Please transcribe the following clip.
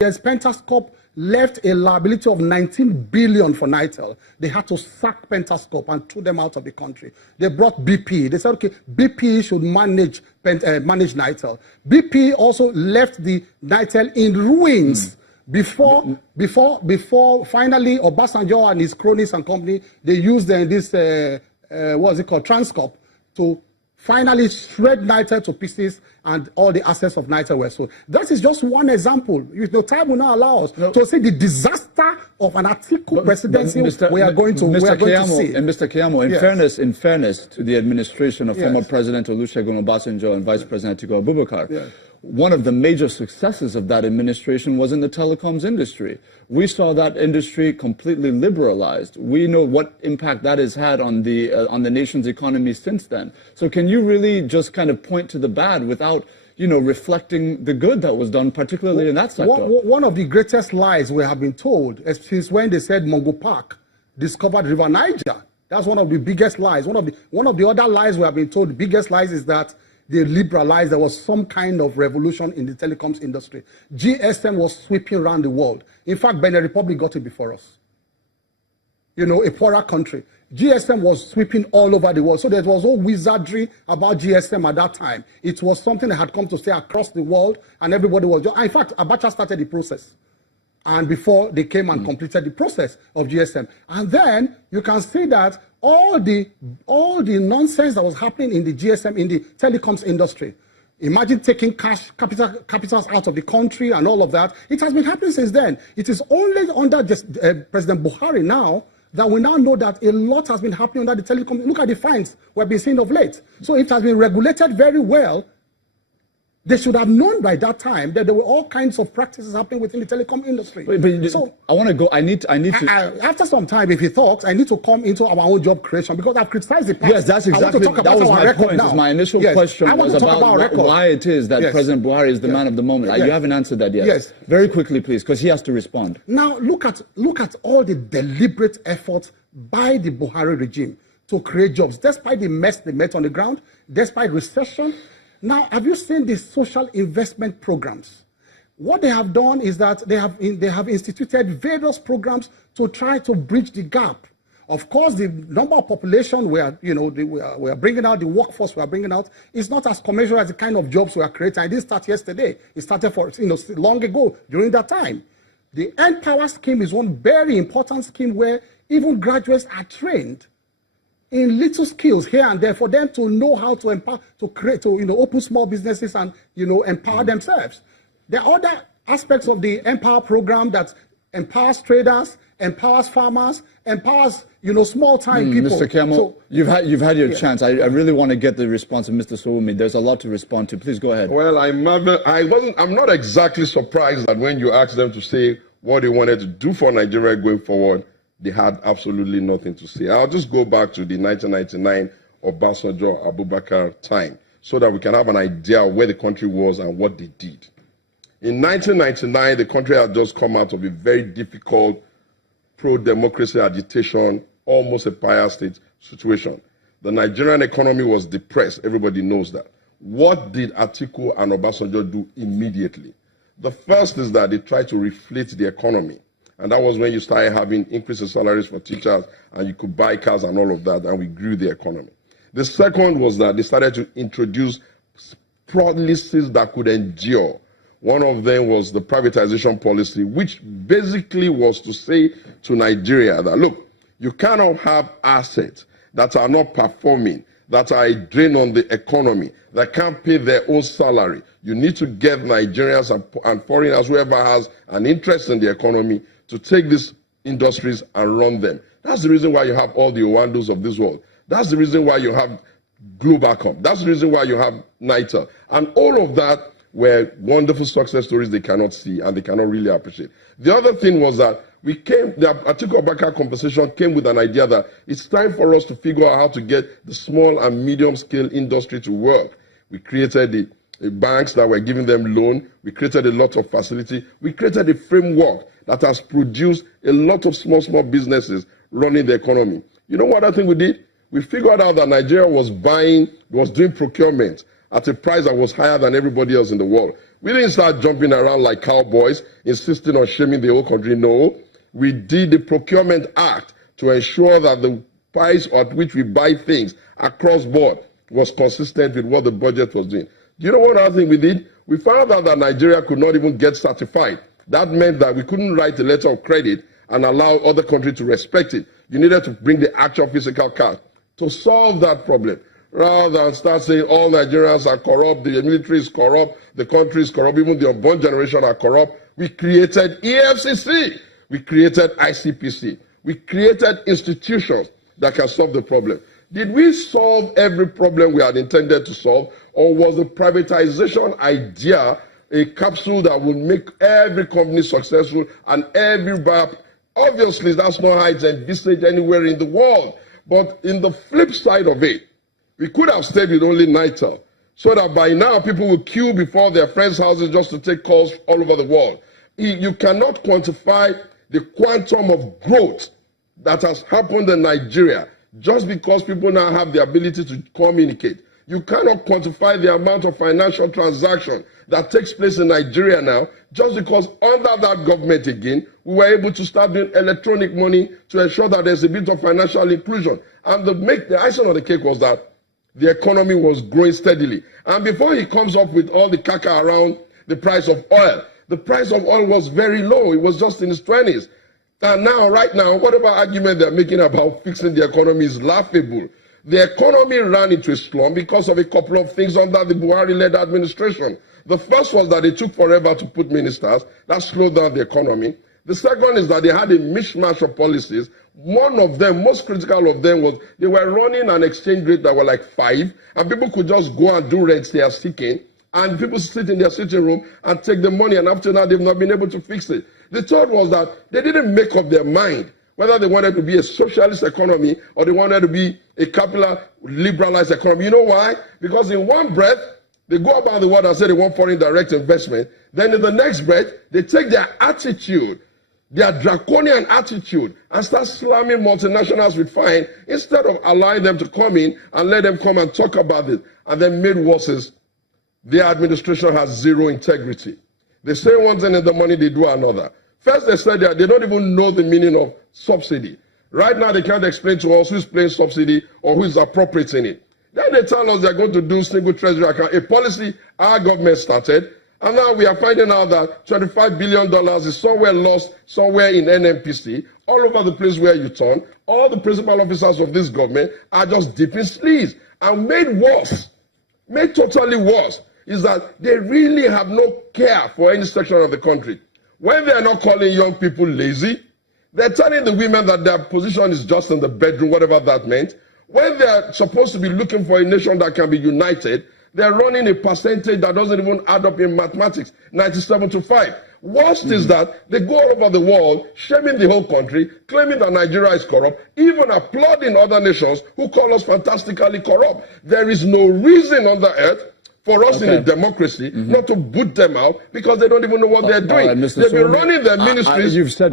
years, Pentascope left a liability of 19 billion for Nitel. They had to sack Pentascope and throw them out of the country. They brought BP. They said, okay, BP should manage Nitel. BP also left the Nitel in ruins. Before finally Obasanjo and his cronies and company, they used this, what's it called, Transcorp, to finally shred Nitel to pieces, and all the assets of Nitel were sold. That is just one example. The time will not allow us to see the disaster of an Atiku presidency we are going to see. And Mr. Keyamo, in fairness to the administration of former President Olusegun Obasanjo and Vice President Atiku Abubakar, one of the major successes of that administration was in the telecoms industry. We saw that industry completely liberalized. We know what impact that has had on the nation's economy since then. So can you really just kind of point to the bad without, reflecting the good that was done, particularly in that sector? One of the greatest lies we have been told is since when they said Mungo Park discovered River Niger. That's one of the biggest lies. One of the other lies we have been told, the biggest lies, is that they liberalized. There was some kind of revolution in the telecoms industry. GSM was sweeping around the world. In fact, Benin Republic got it before us. A poorer country. GSM was sweeping all over the world. So there was no wizardry about GSM at that time. It was something that had come to stay across the world, and everybody was in fact, Abacha started the process. And before they came and completed the process of GSM. And then you can see that all the nonsense that was happening in the GSM, in the telecoms industry. Imagine taking capitals out of the country and all of that. It has been happening since then. It is only under President Buhari now that we now know that a lot has been happening under the telecom. Look at the fines we've been seeing of late. So it has been regulated very well. They should have known by that time that there were all kinds of practices happening within the telecom industry. So I want to go. I need to. After some time, if he talks, I need to come into our own job creation because I've criticized the past. Yes, that's exactly. That was my point. My initial question was about why it is that President Buhari is the man of the moment. You haven't answered that yet. Yes. Very quickly, please, because he has to respond. Now look at all the deliberate efforts by the Buhari regime to create jobs, despite the mess they met on the ground, despite recession. Now, have you seen the social investment programs? What they have done is that they have instituted various programs to try to bridge the gap. Of course, the number of population we are bringing out, the workforce we are bringing out, is not as commensurate as the kind of jobs we are creating. I didn't start yesterday. It started long ago during that time. The Empower scheme is one very important scheme where even graduates are trained in little skills here and there for them to know how to empower, to create, to open small businesses and empower themselves. There are other aspects of the Empower program that empowers traders, empowers farmers, empowers small-time people. Mr. Keyamo, so, you've had your chance. I really want to get the response of Mr. Sowumi. There's a lot to respond to. Please go ahead. Well, I'm not exactly surprised that when you asked them to say what they wanted to do for Nigeria going forward, they had absolutely nothing to say. I'll just go back to the 1999 Obasanjo Abubakar time so that we can have an idea of where the country was and what they did. In 1999, the country had just come out of a very difficult pro-democracy agitation, almost a Empire State situation. The Nigerian economy was depressed. Everybody knows that. What did Atiku and Obasanjo do immediately? The first is that they tried to reflate the economy. And that was when you started having increase in salaries for teachers, and you could buy cars and all of that, and we grew the economy. The second was that they started to introduce policies that could endure. One of them was the privatization policy, which basically was to say to Nigeria that, look, you cannot have assets that are not performing, that are a drain on the economy, that can't pay their own salary. You need to get Nigerians and foreigners, whoever has an interest in the economy, to take these industries and run them. That's the reason why you have all the Owandos of this world. That's the reason why you have Globacom. That's the reason why you have Nitel. And all of that were wonderful success stories they cannot see and they cannot really appreciate. The other thing was that the Atiku Abubakar conversation came with an idea that it's time for us to figure out how to get the small and medium scale industry to work. We created the banks that were giving them loan. We created a lot of facility. We created a framework that has produced a lot of small businesses running the economy. You know what I think we did? We figured out that Nigeria was doing procurement at a price that was higher than everybody else in the world. We didn't start jumping around like cowboys, insisting on shaming the whole country. No, we did the Procurement Act to ensure that the price at which we buy things across board was consistent with what the budget was doing. Do you know what other thing we did? We found out that Nigeria could not even get certified. That meant that we couldn't write a letter of credit and allow other countries to respect it. You needed to bring the actual physical cash to solve that problem. Rather than start saying all Nigerians are corrupt, the military is corrupt, the country is corrupt, even the unborn generation are corrupt, we created EFCC, we created ICPC, we created institutions that can solve the problem. Did we solve every problem we had intended to solve, or was the privatization idea a capsule that would make every company successful and every buyer? Obviously, that's not how it's envisaged anywhere in the world. But in the flip side of it, we could have stayed with only NITEL, so that by now people will queue before their friends' houses just to take calls all over the world. You cannot quantify the quantum of growth that has happened in Nigeria just because people now have the ability to communicate. You cannot quantify the amount of financial transaction that takes place in Nigeria now just because under that government again, we were able to start doing electronic money to ensure that there's a bit of financial inclusion. And the icing on the cake was that the economy was growing steadily. And before he comes up with all the caca around the price of oil, the price of oil was very low. It was just in its 20s. And now, right now, whatever argument they're making about fixing the economy is laughable. The economy ran into a slump because of a couple of things under the Buhari-led administration. The first was that it took forever to put ministers. That slowed down the economy. The second is that they had a mishmash of policies. One of them, most critical of them, was they were running an exchange rate that were like 5, and people could just go and do rents they are seeking, and people sit in their sitting room and take the money, and after that, they've not been able to fix it. The third was that they didn't make up their mind whether they wanted to be a socialist economy or they wanted to be a capital liberalized economy. You know why? Because in one breath, they go about the world and say they want foreign direct investment. Then in the next breath, they take their attitude, their draconian attitude, and start slamming multinationals with fine instead of allowing them to come in and let them come and talk about it. And then made worse is their administration has zero integrity. They say one thing in the money, they do another. First, they said that they don't even know the meaning of subsidy. Right now, they can't explain to us who's paying subsidy or who is appropriating it. Then they tell us they're going to do single treasury account, a policy our government started. And now we are finding out that $25 billion is somewhere lost, somewhere in NNPC, all over the place where you turn. All the principal officers of this government are just dipping sleeves. And made totally worse, is that they really have no care for any section of the country. When they are not calling young people lazy, they're telling the women that their position is just in the bedroom, whatever that meant. When they're supposed to be looking for a nation that can be united, they're running a percentage that doesn't even add up in mathematics, 97-5. Worst is that they go all over the world, shaming the whole country, claiming that Nigeria is corrupt, even applauding other nations who call us fantastically corrupt. There is no reason on the earth for us in a democracy not to boot them out because they don't even know what they're doing. Right, They've been running their ministries. You've said